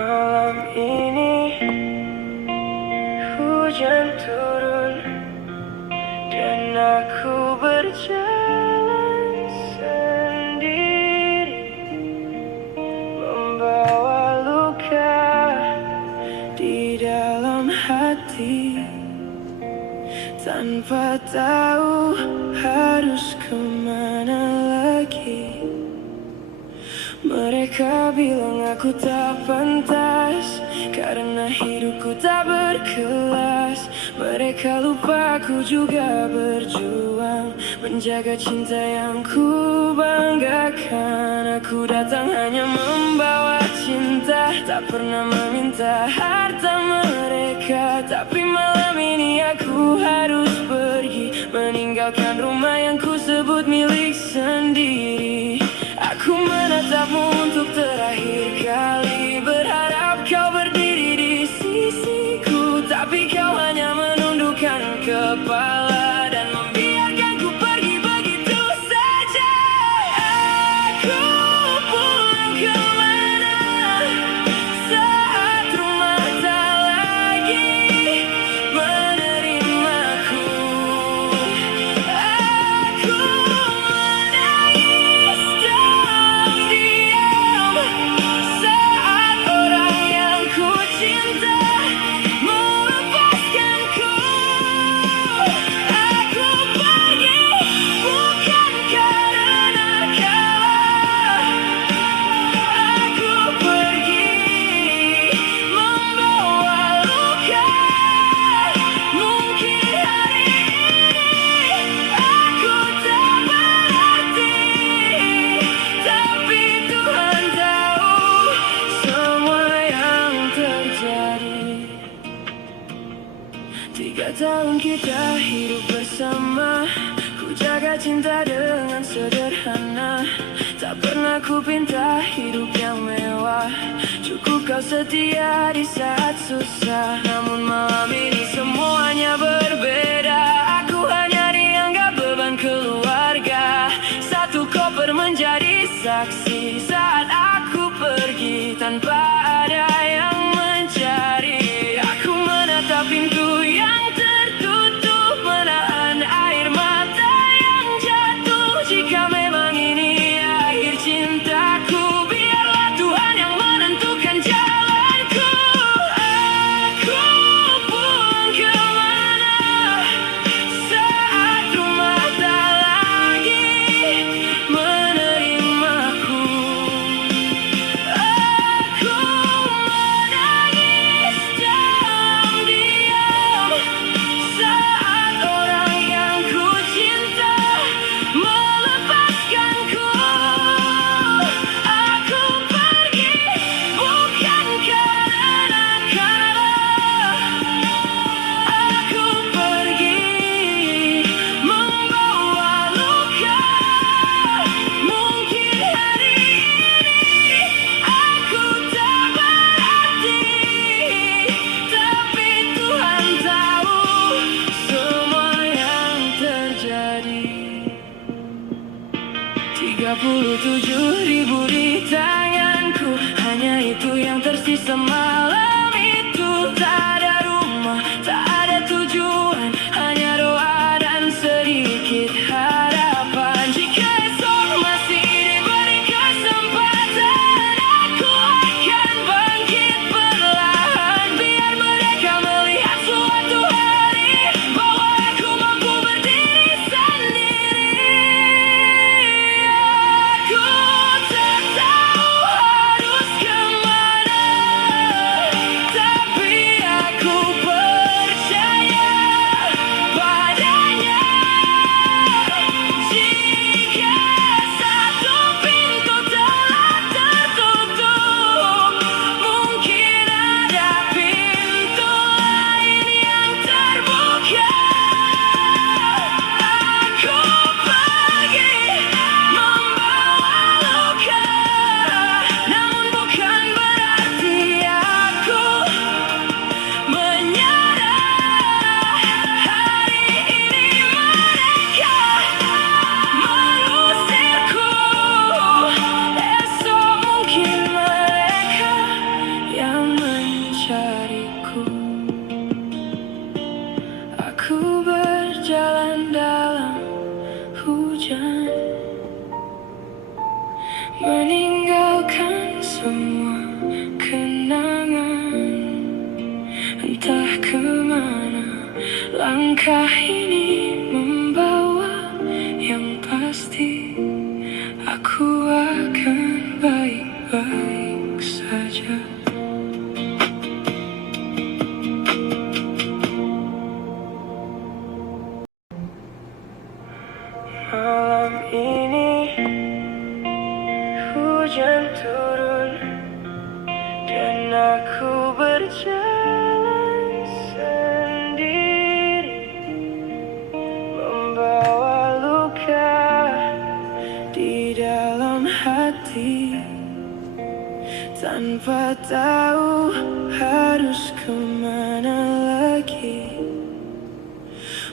Malam ini hujan turun dan aku berjalan sendiri, membawa luka di dalam hati, tanpa tahu harus kemana lagi. Mereka bilang aku tak pantas karena hidupku tak berkelas. Mereka lupa aku juga berjuang menjaga cinta yang ku banggakan. Aku datang hanya membawa cinta, tak pernah meminta harta mereka. Tapi malam ini aku harus pergi, meninggalkan rumah yang ku sebut milik sendiri. Aku menatapmu untuk terakhir kali, berharap kau berdiri di sisiku. Tapi kau hanya menundukkan kepala dan membiarkanku pergi begitu saja. Aku pulang kemana saat rumah tak lagi menerimaku. Aku menangis diam saat orang yang ku cinta melepaskanku. Aku pergi bukan karena kalah. Aku pergi membawa luka. Mungkin hari ini aku tak berarti, tapi Tuhan tahu semua yang terjadi. 3 tahun kita hidup bersama, ku jaga cinta dengan sederhana. Tak pernah ku pinta hidup yang mewah, cukup kau setia di saat susah. Namun malam ini semuanya berbeda. Aku hanya dianggap beban keluarga. Satu koper menjadi saksi saat aku pergi tanpa ada yang mencari. Aku menatap pintu yang tertutup, menahan air mata yang jatuh. Jika memang ini akhir cintaku, biarlah Tuhan yang menentukan jalanku. Aku pulang kemana saat rumah tak lagi menerimaku. Aku menangis diam-diam saat orang yang ku cinta melepaskanku. Aku pergi bukan karena kalah. Aku pergi membawa luka. Mungkin hari ini aku tak berarti, tapi Tuhan tahu semua yang terjadi. 37.000 di tanganku, hanya itu yang tersisa malam itu. Tak ada rumah, tak ada tujuan, hanya doa dan sedikit harapan. Jika esok masih diberi kesempatan, aku akan bangkit perlahan. Biar mereka melihat suatu hari bahwa aku mampu berdiri sendiri. Aku tak tahu harus kemana Langkah ini membawa yang pasti aku akan baik-baik saja. Malam ini hujan turun dan aku berjalan sendiri, membawa luka di dalam hati, tanpa tahu harus kemana lagi.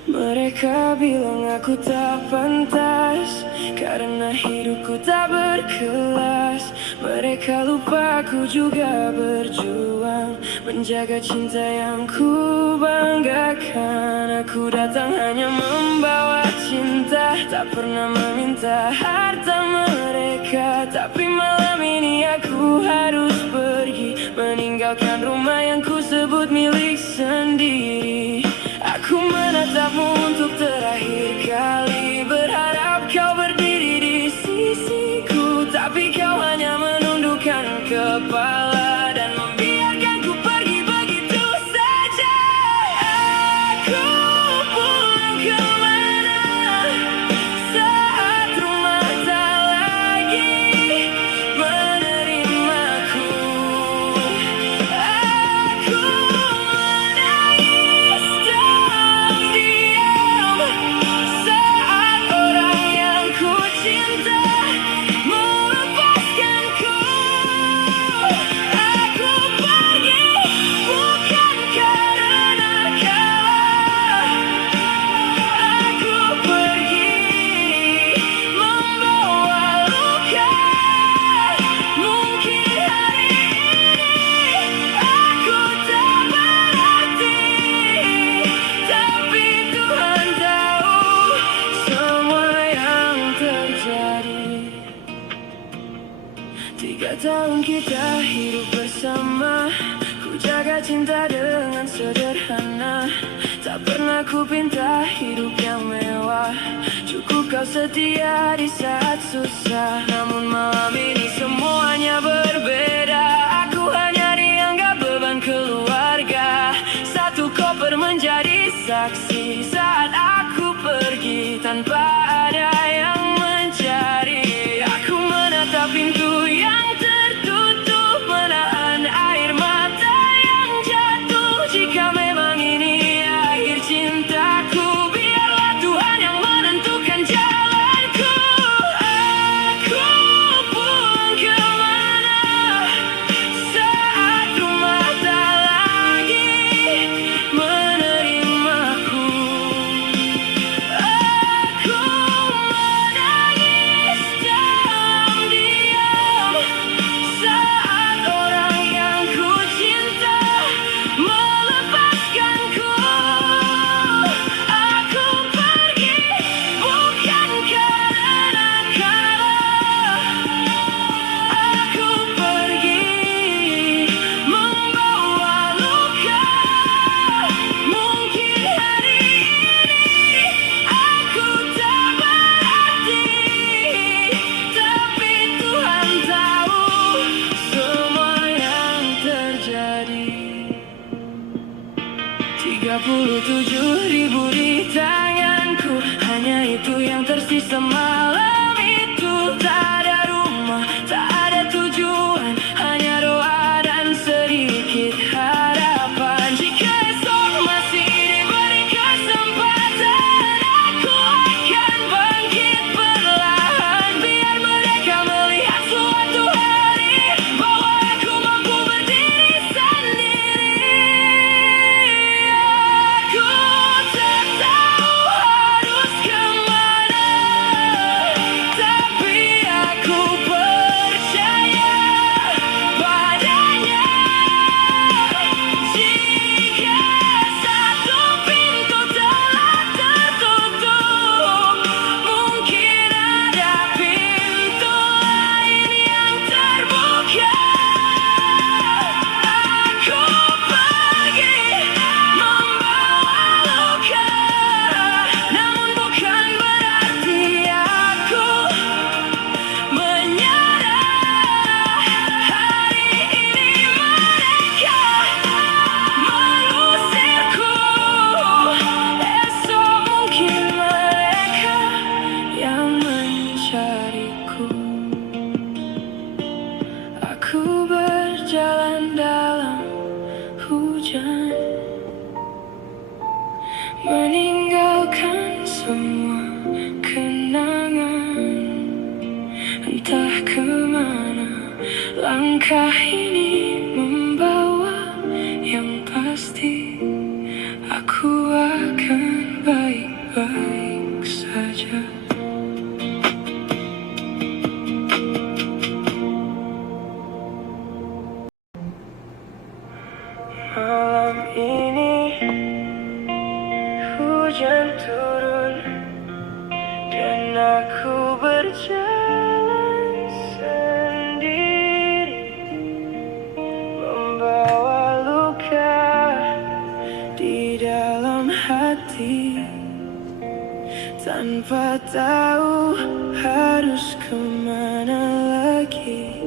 Mereka bilang aku tak pantas karena hidupku tak berkelas. Mereka lupa aku juga berjuang menjaga cinta yang ku banggakan. Aku datang hanya membawa cinta, tak pernah meminta harta mereka. Tapi malam ini aku harus pergi, meninggalkan rumah yang ku sebut milik sendiri. Aku menatapmu untuk terakhir kali, berharap kau berdiri di sisiku. Tapi kau hanya menundukkan kepala dan membiarkanku pergi begitu saja. Aku pulang kemana saat rumah tak lagi menerimaku. Aku menangis diam saat orang yang ku cinta melepaskanku. Aku pergi bukan karena kalah, aku pergi membawa luka. Mungkin hari ini aku tak berarti, tapi Tuhan tahu semua yang terjadi. 3 tahun kita hidup bersama, ku jaga cinta dengan sederhana. Tak pernah ku pinta hidup yang mewah, cukup kau setia di saat susah. Namun malam ini semuanya berbeda, aku hanya dianggap beban keluarga. Satu koper menjadi saksi saat aku pergi tanpa ada yang mencari. Aku menatap pintu yang tertutup, menahan air mata yang jatuh. Jika memang ini akhir cintaku, biarlah Tuhan yang menentukan jalanku. Aku pulang Langkah ini membawa yang pasti aku akan baik-baik saja. Malam ini hujan turun dan aku berjalan sendiri, membawa luka di dalam hati, tanpa tahu harus kemana lagi.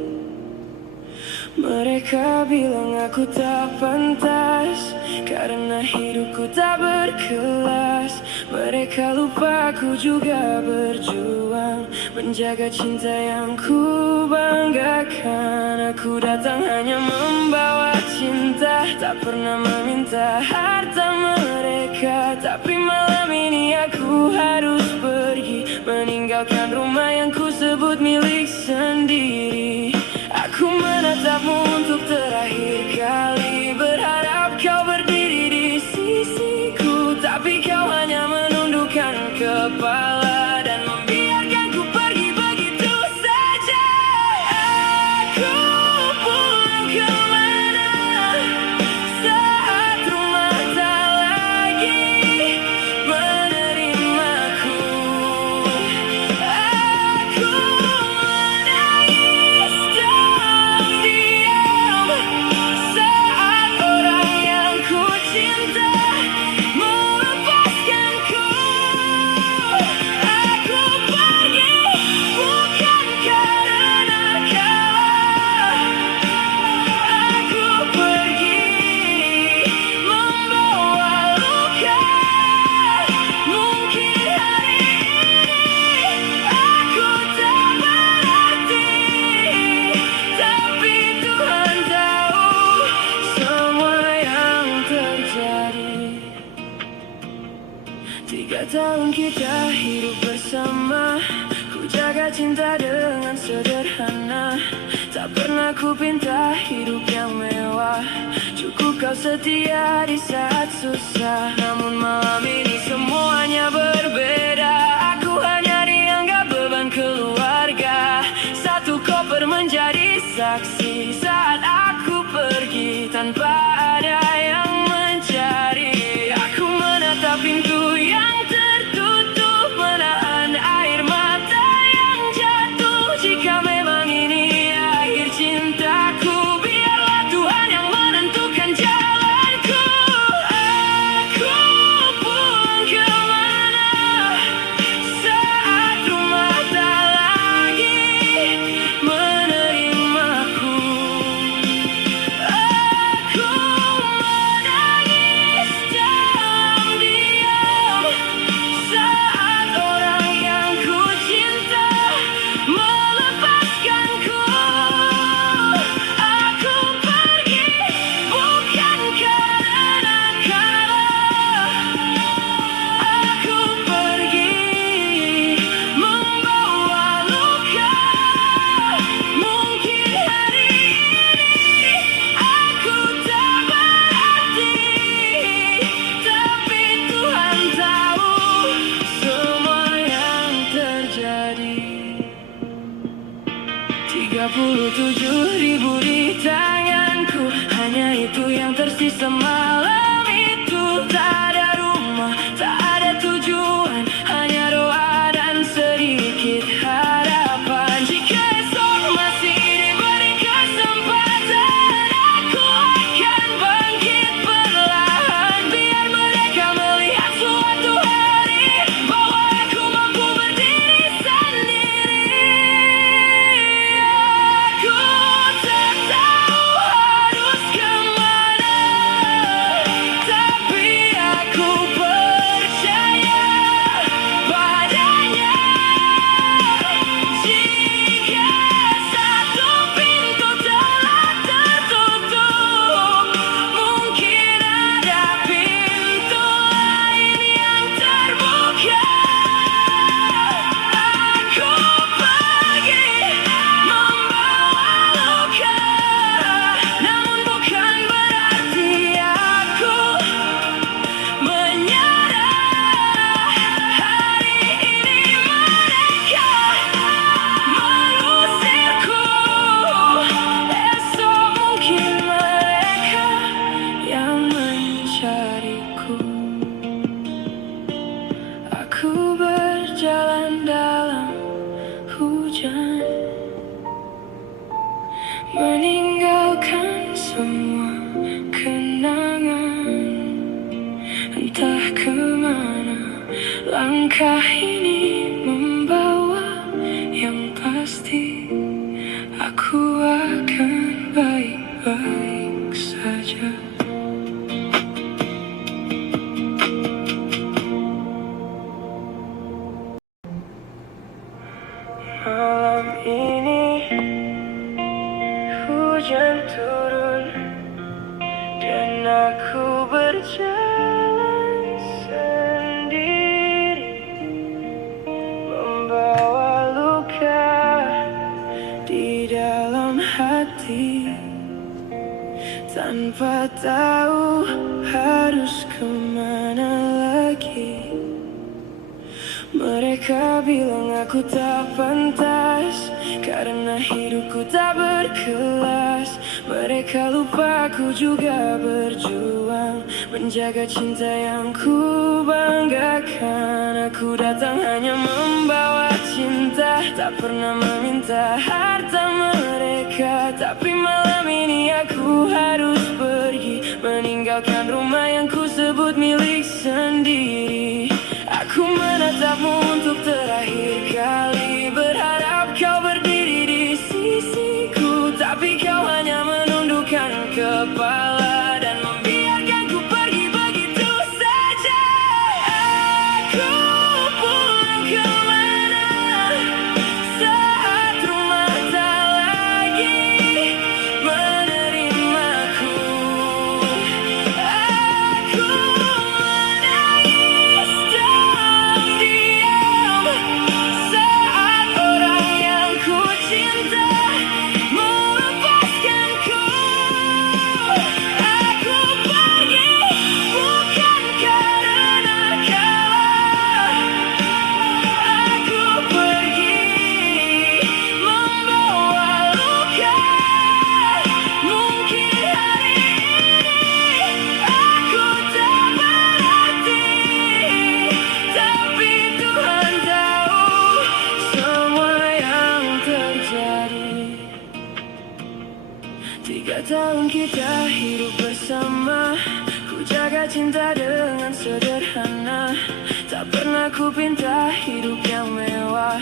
Mereka bilang aku tak pantas karena hidupku tak berkelas. Mereka lupa aku juga berjuang menjaga cinta yang ku banggakan. Aku datang hanya membawa cinta, tak pernah meminta harta mereka. Tapi malam ini aku harus pergi, meninggalkan rumah yang ku sebut milik sendiri. Aku menatapmu untuk terakhir kali, berharap kau berdiri di sisiku. Tapi kau hanya menundukkan kepala dan membiarkanku pergi begitu saja. Aku pulang kemana saat rumah tak lagi menerimaku. Aku menangis diam saat orang yang ku cinta melepaskanku. Aku pergi bukan karena kalah, aku pergi membawa luka. Mungkin hari ini aku tak berarti, tapi Tuhan tahu semua yang terjadi. 3 tahun kita hidup bersama, ku jaga cinta dengan sederhana. Tak pernah ku pinta hidup yang mewah, cukup kau setia di saat susah. Namun malam ini semuanya berbeda, aku hanya dianggap beban keluarga. Satu koper menjadi saksi saat aku pergi tanpa ada yang mencari. Aku menatap pintu yang tertutup, menahan air mata yang jatuh. Jika memang ini akhir cintaku, biarlah Tuhan yang menentukan jalanku. Aku pulang kemana saat rumah tak lagi menerimaku. Aku menangis dalam diam saat orang yang ku cinta melepaskanku. Aku pergi bukan karena kalah, aku pergi membawa luka. Mungkin hari ini aku tak berarti, tapi Tuhan tahu semua yang terjadi. 37.000 di tanganku, hanya itu yang tersisa malam itu. Tak ada rumah, tak ada tujuan, hanya doa dan sedikit harapan. Jika esok masih diberi kesempatan, aku akan bangkit perlahan. Biar mereka melihat suatu hari bahwa aku mampu berdiri sendiri. Aku tak tahu harus kemana Malam ini hujan turun dan aku berjalan sendiri, membawa luka di dalam hati, tanpa tahu harus kemana lagi. Mereka bilang aku tak pantas karena hidupku tak berkelas. Mereka lupa aku juga berjuang menjaga cinta yang ku banggakan. Aku datang hanya membawa cinta, tak pernah meminta harta mereka. Tapi malam ini aku harus pergi, meninggalkan rumah yang ku sebut milik sendiri. Aku menatapmu untuk terakhir kali, berharap kau berdiri di sisiku. Tapi kau hanya menundukkan kepala dan membiarkanku pergi begitu saja. Aku pulang kemana saat rumah tak lagi menerimaku. Aku menangis diam saat orang yang ku cinta melepaskanku. Aku pergi bukan karena kalah, aku pergi membawa luka. Mungkin hari ini aku tak berarti, tapi Tuhan tahu semua yang terjadi. 3 tahun kita hidup bersama, ku jaga cinta dengan sederhana. Tak pernah ku pinta hidup yang mewah,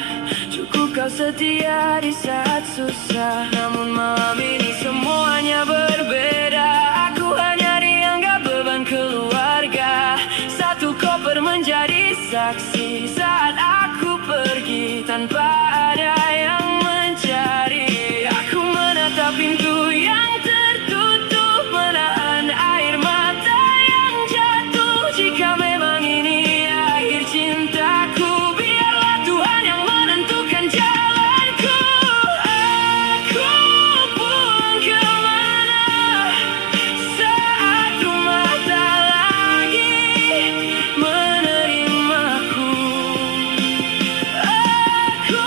cukup kau setia di saat susah. Namun malam ini semuanya berbeda, aku hanya dianggap beban keluarga. Satu koper menjadi saksi saat aku pergi tanpa ada yang mencari. Aku menatap pintu yang tertutup, menahan air mata yang jatuh. Jika memang ini akhir cintaku, biarlah Tuhan yang menentukan jalanku. Aku pulang kemana saat rumah tak lagi menerimaku. Aku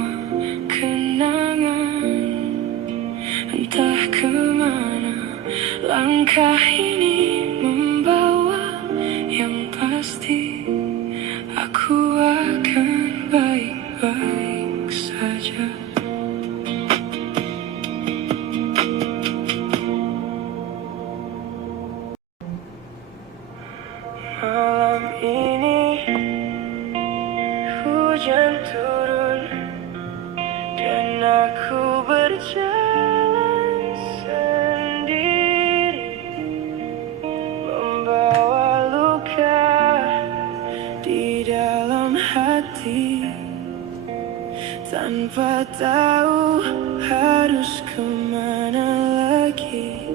semua kenangan. Entah kemana langkah ini membawa, yang pasti aku akan baik-baik saja. Malam ini hujan turun dan aku berjalan sendiri, membawa luka di dalam hati, tanpa tahu harus kemana lagi.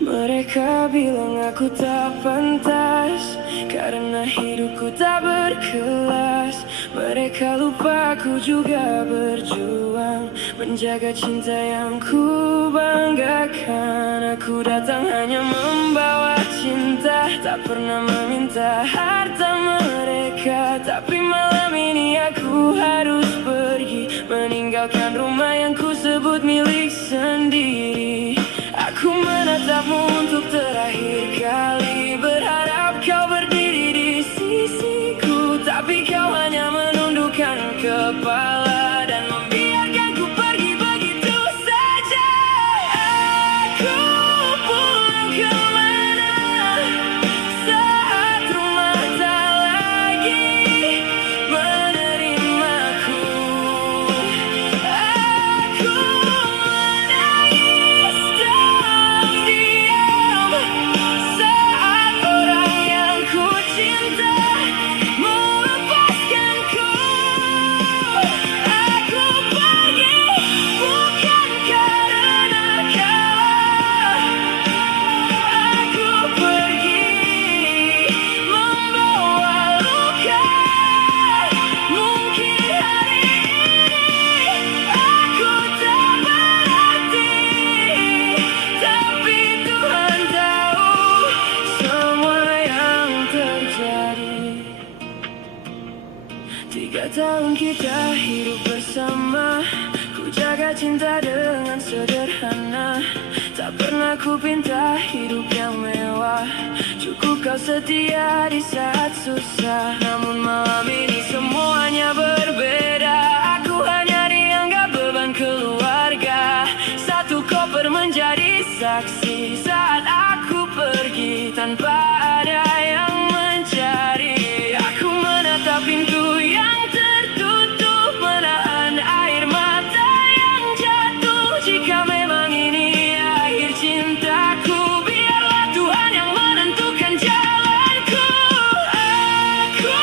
Mereka bilang aku tak pantas karena hidupku tak berkelas. Mereka lupa aku juga berjuang menjaga cinta yang ku banggakan. Aku datang hanya membawa cinta, tak pernah meminta harta mereka. Tapi malam ini aku harus pergi, meninggalkan rumah yang ku sebut milik sendiri. Aku menatapmu untuk terakhir kali, berharap kau berdiri di sisiku. Tapi kau hanya menundukkan kepala dan membiarkanku pergi begitu saja. Aku pulang kemana saat rumah tak lagi menerimaku. Aku menangis diam saat orang yang ku cinta melepaskanku. Aku pergi bukan karena kalah, aku pergi membawa luka. Mungkin hari ini aku tak berarti, tapi Tuhan tahu semua yang terjadi. 3 tahun kita hidup bersama, ku jaga cinta dengan sederhana. Tak pernah ku pinta hidup yang mewah, cukup kau setia di saat susah. Namun malam ini semuanya berbeda, aku hanya dianggap beban keluarga. Satu koper menjadi saksi saat aku pergi tanpa ada yang mencari. Aku menatap pintu yang tertutup, menahan air mata yang jatuh. Jika memang ini akhir cintaku, biarlah Tuhan yang menentukan jalanku. Aku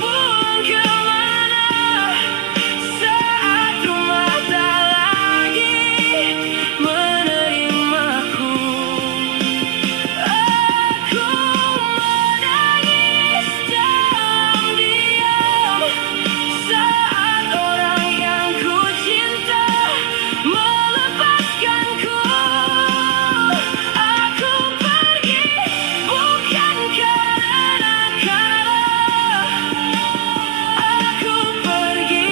pulang kemana saat rumah tak lagi menerimaku. Aku menangis diam saat orang yang ku cinta melepaskanku. Aku pergi bukan karena kalah, aku pergi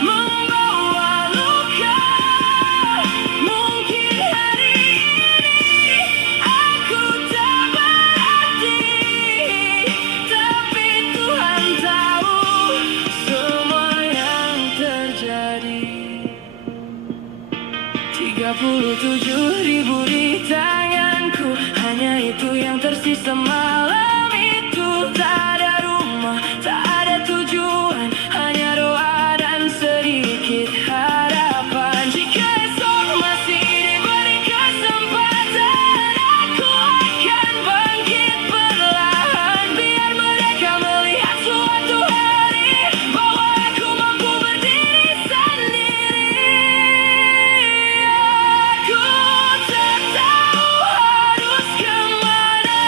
membawa luka. Mungkin hari ini aku tak berarti, tapi Tuhan tahu semua yang terjadi. 37.000 di tanganku, hanya itu yang tersisa malam itu. Tak ada rumah, tak ada tujuan, hanya doa dan sedikit harapan. Jika esok masih diberi kesempatan, aku akan bangkit perlahan. Biar mereka melihat suatu hari bahwa aku mampu berdiri sendiri. Aku tak tahu harus kemana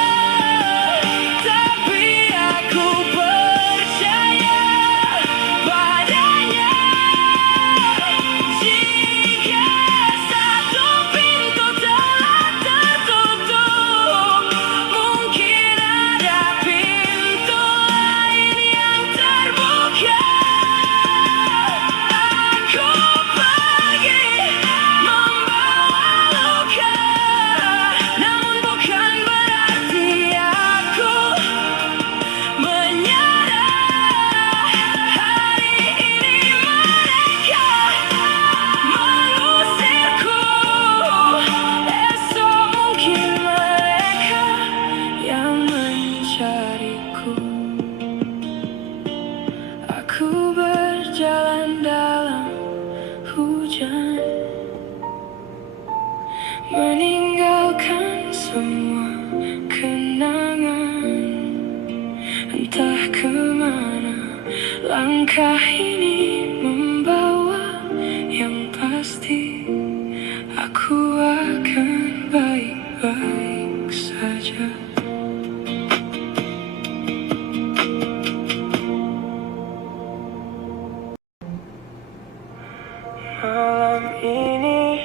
Malam ini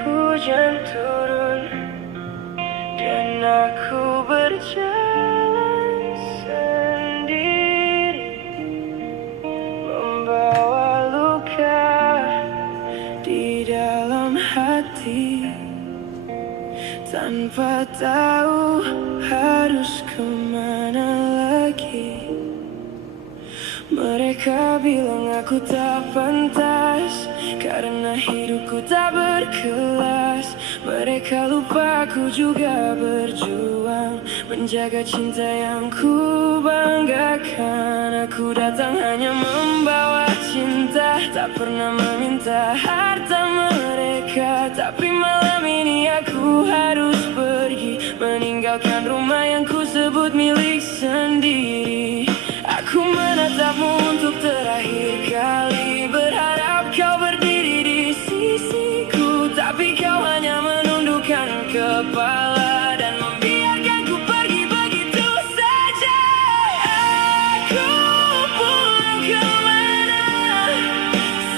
hujan turun dan aku berjalan sendiri, membawa luka di dalam hati, tanpa tahu harus kemana lagi. Mereka bilang aku tak pantas karena hidupku tak berkelas. Mereka lupa aku juga berjuang menjaga cinta yang ku banggakan. Aku datang hanya membawa cinta, tak pernah meminta harta mereka. Tapi malam ini aku harus pergi, meninggalkan rumah yang ku sebut milik sendiri. Aku menatapmu untuk terakhir kali, berharap kau berdiri di sisiku. Tapi kau hanya menundukkan kepala dan membiarkanku pergi begitu saja. Aku pulang kemana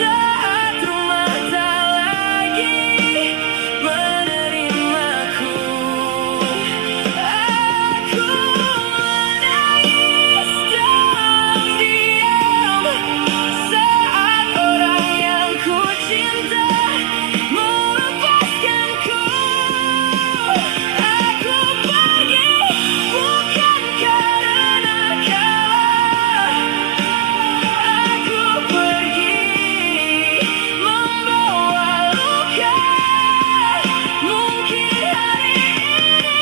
saat rumah tak lagi menerimaku. Aku menangis diam saat orang yang ku cinta melepaskanku. Aku pergi bukan karena kalah. Aku pergi membawa luka. Mungkin hari ini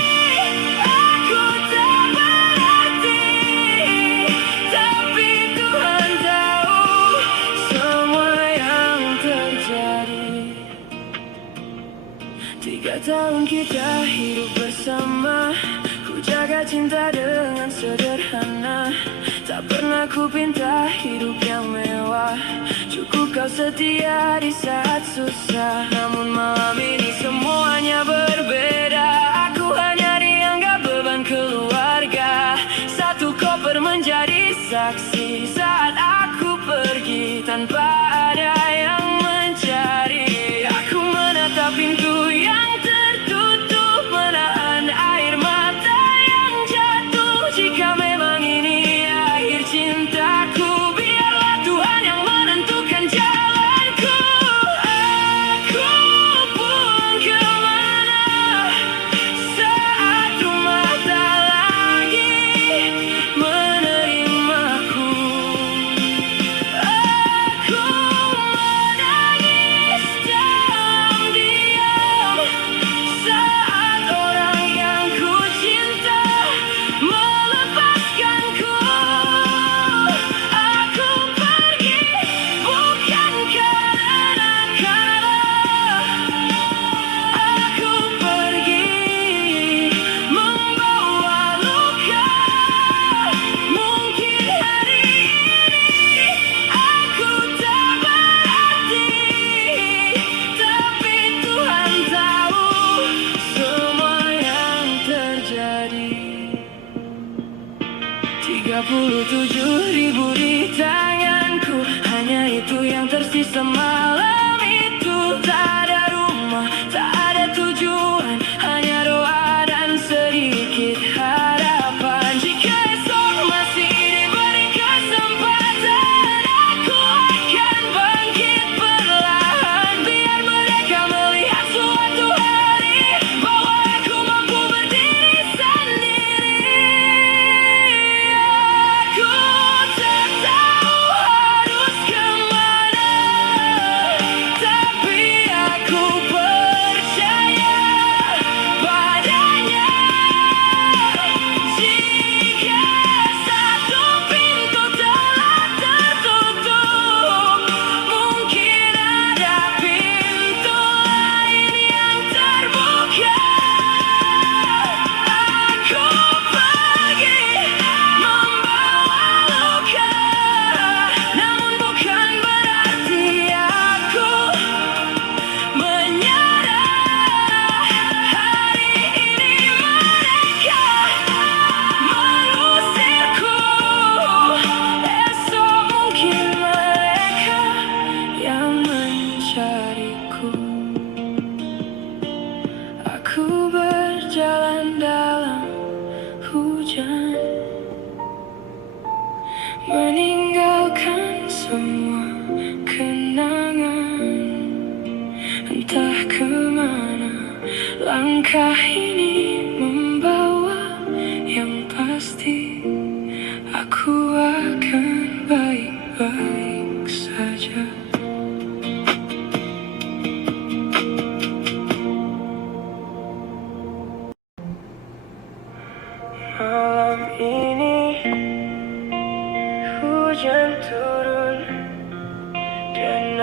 aku tak berarti, tapi Tuhan tahu semua yang terjadi. 3 tahun kita hidup bersama, ku jaga cinta dengan sederhana. Tak pernah ku pinta hidup yang mewah, cukup kau setia di saat susah. Namun malam ini semuanya berbeda. Aku hanya dianggap beban keluarga. Satu koper menjadi saksi saat aku pergi tanpa ada yang mencari. Aku menatap pintu yang tertutup, menahan air mata yang jatuh. Jika memang ini akhir cintaku, biarlah Tuhan yang menentukan jalanku. Aku pulang kemana saat rumah tak lagi menerimaku. Aku menangis diam saat orang yang ku cinta melepaskanku. Aku pergi bukan karena kalah. Aku pergi membawa luka. Mungkin hari ini aku tak berarti, tapi Tuhan tahu semua yang terjadi. 37.000 di tanganku, hanya itu yang tersisa malam itu. Tak ada rumah, tak ada tujuan, hanya doa dan sedikit harapan. Jika esok masih diberi kesempatan, aku akan bangkit perlahan. Biar mereka melihat suatu hari bahwa aku mampu berdiri sendiri. Aku tak tahu harus kemana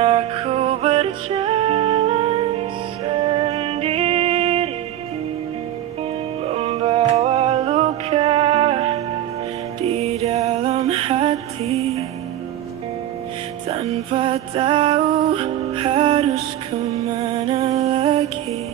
aku berjalan sendiri, membawa luka di dalam hati, tanpa tahu harus kemana lagi.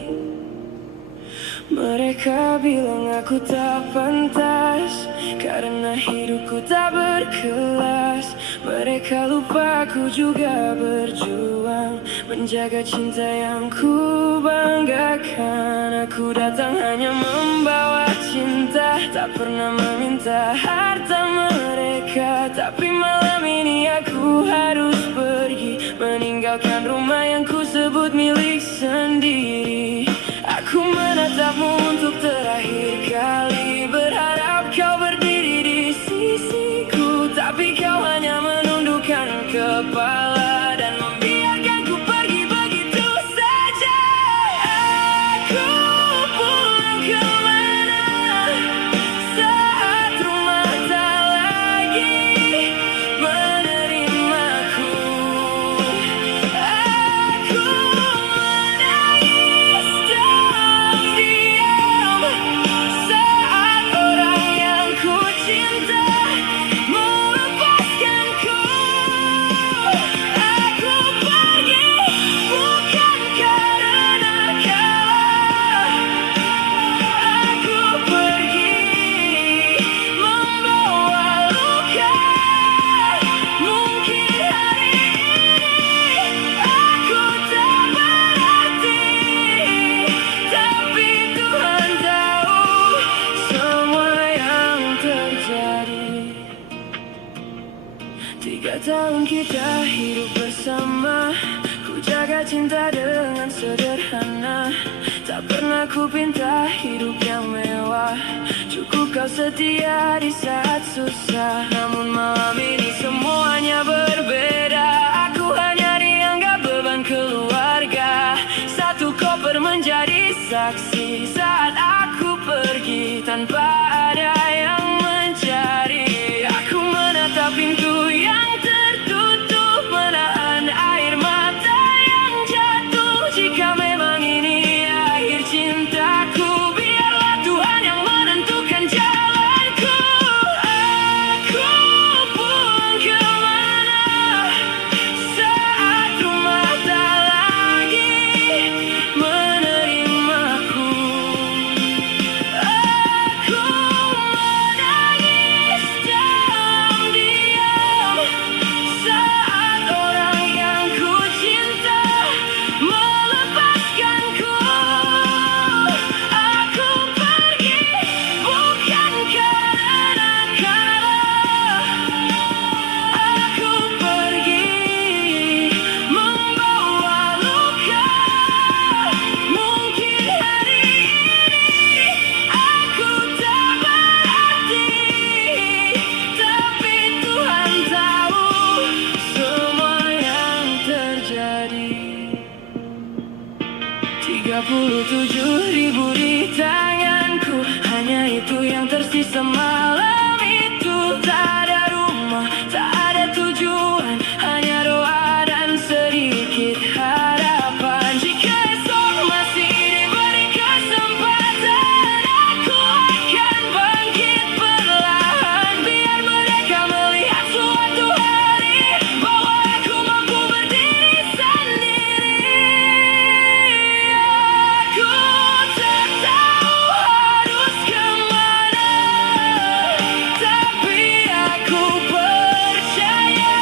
Mereka bilang aku tak pantas karena hidupku tak berkelas. Mereka lupa aku juga berjuang menjaga cinta yang ku banggakan. Aku datang hanya membawa cinta, tak pernah meminta harta mereka. Tapi malam ini aku harus pergi, meninggalkan rumah yang ku sebut milik sendiri. Aku menatapmu untuk terakhir kali, berharap kau berdiri di sisiku. Tapi kau hanya menundukkan kepala dan membiarkanku pergi begitu saja. Aku pulang kemana saat rumah tak lagi menerimaku. Aku menangis diam saat orang yang ku cinta melepaskanku. Aku pergi bukan karena kalah, aku pergi membawa luka. Mungkin hari ini aku tak berarti, tapi Tuhan tahu semua yang terjadi. 3 tahun kita hidup bersama, ku jaga cinta dengan sederhana. Tak pernah ku pinta hidup yang mewah, cukup kau setia di saat susah. Namun malam ini semuanya berbeda, aku hanya dianggap beban keluarga. Satu koper menjadi saksi saat aku pergi tanpa ada yang mencari. Aku menatap pintu yang tertutup, menahan air mata yang jatuh. Jika memang ini akhir cintaku, biarlah Tuhan yang menentukan jalanku. Aku pulang kemana saat rumah tak lagi menerimaku. Aku menangis diam-diam saat orang yang ku cinta melepaskanku. Aku pergi bukan karena kalah, aku pergi membawa luka. Mungkin hari ini aku tak berarti, tapi Tuhan tahu semua yang terjadi. 37.000 di tanganku, hanya itu yang tersisa malam itu. Tak ada rumah, tak ada tujuan, hanya doa dan sedikit harapan. Jika esok masih diberi kesempatan, aku akan bangkit perlahan. Biar mereka melihat suatu hari bahwa aku mampu berdiri sendiri. Aku tak tahu harus kemana, tapi aku percaya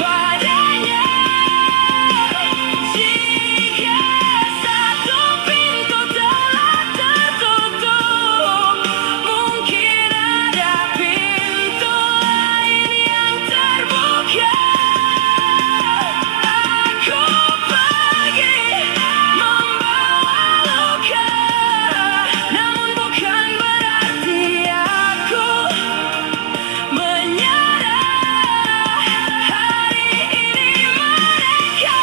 padanya. Jika satu pintu telah tertutup, mungkin ada pintu lain yang terbuka. Aku pergi membawa luka, namun bukan berarti aku menyerah. Hari ini mereka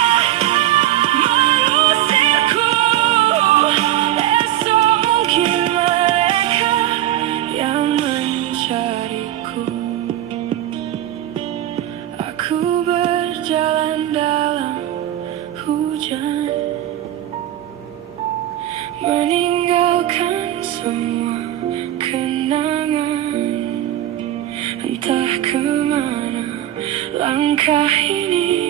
mengusirku, esok mungkin mereka yang mencariku. Aku berjalan dalam ini